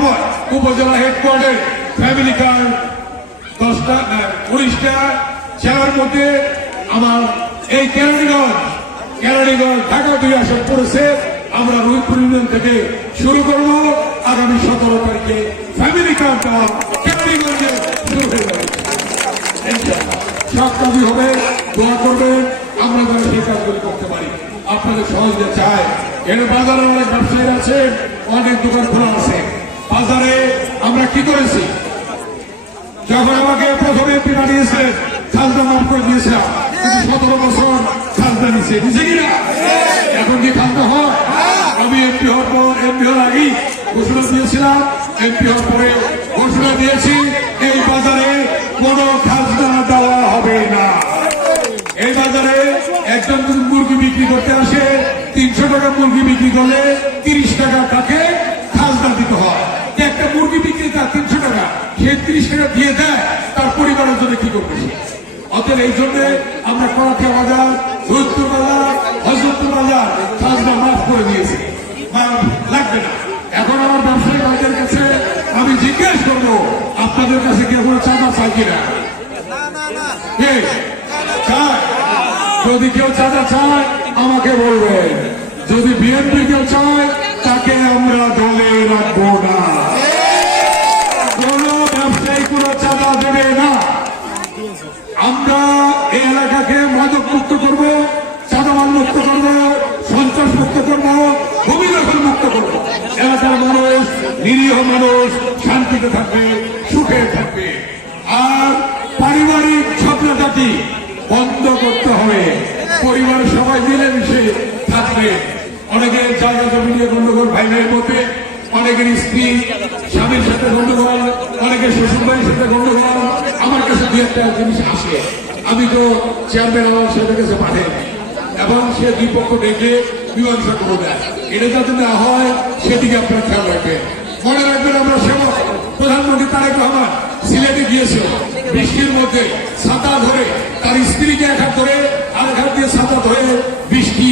সময় উপজেলা headquarter family কার 10টা 19টা জেলার মধ্যে আমার এই কেরানীগঞ্জ ঢাকা 2 আসন পড়েছে। আমরা রুইপুর ইউনিয়ন থেকে শুরু করব। আগামী 17 তারিখে ফ্যামিলি কার কেরানীগঞ্জে শুরু হয়ে যাবে। সব কাজই হবে, দোয়া করবেন আমরা যেন সেই কাজগুলি করতে পারি। আপনাদের সহযোগিতা চাই। এর বাজারে অনেক ব্যবসায়ী আছে, অনেক দোকান খোলা আছে। বাজারে আমরা কি করেছি, যখন আমাকে প্রথমে এমপি বানিয়েছিলেন খাজনা মাফ করে দিয়েছিলাম, কিন্তু 17 বছর খাজনা নিচ্ছে কিনা? এখন কি খাজনা হয়? আমি এমপি হওয়ার আগেই ঘোষণা দিয়েছিলাম, এমপি হওয়ার পরে ঘোষণা দিয়েছি এই বাজারে কোনো খাজনা দেওয়া হবে না। এই বাজারে একজন যদি মুরগি বিক্রি করতে আসে, 300 টাকা মুরগি বিক্রি করলে 30 টাকা তাকে খাজনা দিতে হয়। একটা মুরগি বিক্রি তার 300 টাকা, সে 30 টাকা দিয়ে দেয়, তার পরিবারের জন্য কি করবে? অতএব এই জন্য আমরা করাঠিয়া বাজার, সৈয়দপুর বাজার, হযরতপুর বাজার খাজনা মাফ করে দিয়েছি, লাগবে না। এখন আমার ব্যবসায়ী ভাইদের কাছে আমি জিজ্ঞেস করবো, আপনাদের কাছে কি কোনো চাঁদা চাই কিনা? যদি কেউ চাঁদা চায় আমাকে বলবেন, যদি বিএনপি কেউ চায় তাকে আমরা দলে রাখবো না। কোন ব্যবসায়ী কোন চাঁদা দেবে না। আমরা এই এলাকাকে মাদক মুক্ত করবো, চাঁদাবান মুক্ত করবো, সন্ত্রাস মুক্ত করবো, ভূমি দখল মুক্ত করবো। এলাকার মানুষ, নিরীহ মানুষ শান্তিতে থাকবে, সুখে থাকবে। আর পারিবারিক ঝগড়াঝাটি বন্ধ করতে হবে। পরিবারের সবাই মিলেমিশে থাকবে। অনেকের জায়গা জমি নিয়ে গন্ডগোল, ভাই ভাইয়ের মধ্যে, অনেকের স্ত্রী স্বামীর সাথে গন্ডগোল, অনেকের শ্বশুর ভাইয়ের সাথে গন্ডগোল। আমার কাছে 2-1টা জিনিস আসে, আমি তো চেয়ারম্যান আমার সাথে কাছে পাঠাই এবং সে 2 পক্ষ ডেকে মীমাংসা করে দেয়। এটা যাতে না হয় সেদিকে আপনারা খেয়াল রাখবেন। মনে রাখবেন, আমরা সেবক প্রধানমন্ত্রী তারেক রহমান সিলেটে গিয়েছিল, বৃষ্টির মধ্যে ছাতা ধরে তার স্ত্রীকে এক হাত ধরে আর এক হাত দিয়ে ছাতা ধরে বৃষ্টি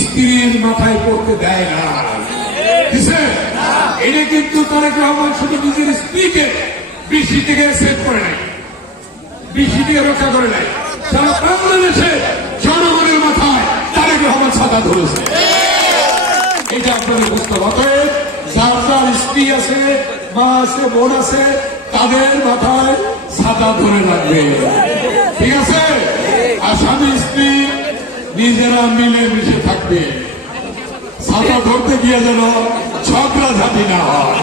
স্ত্রীর মাথায় পড়তে দেয় না। এটা কিন্তু তারেক রহমান শুধু নিজের স্ত্রীকে বৃষ্টি থেকে সেভ করে নাই, বৃষ্টি থেকে রক্ষা করে নাই, সারা বাংলাদেশে জনগণের মাথায় তারেক রহমান ছাতা ধরেছে। এটা আপনাদের বুঝতে হবে। যার যার স্ত্রী আছে, মা আছে, বোন আছে, তাদের মাথায় ছাতা ধরে রাখবে, ঠিক আছে? আর স্বামী স্ত্রী নিজেরা মিলে মিশে থাকবে, ছাতা ধরতে গিয়ে যেন ঝগড়াঝাটি না হয়।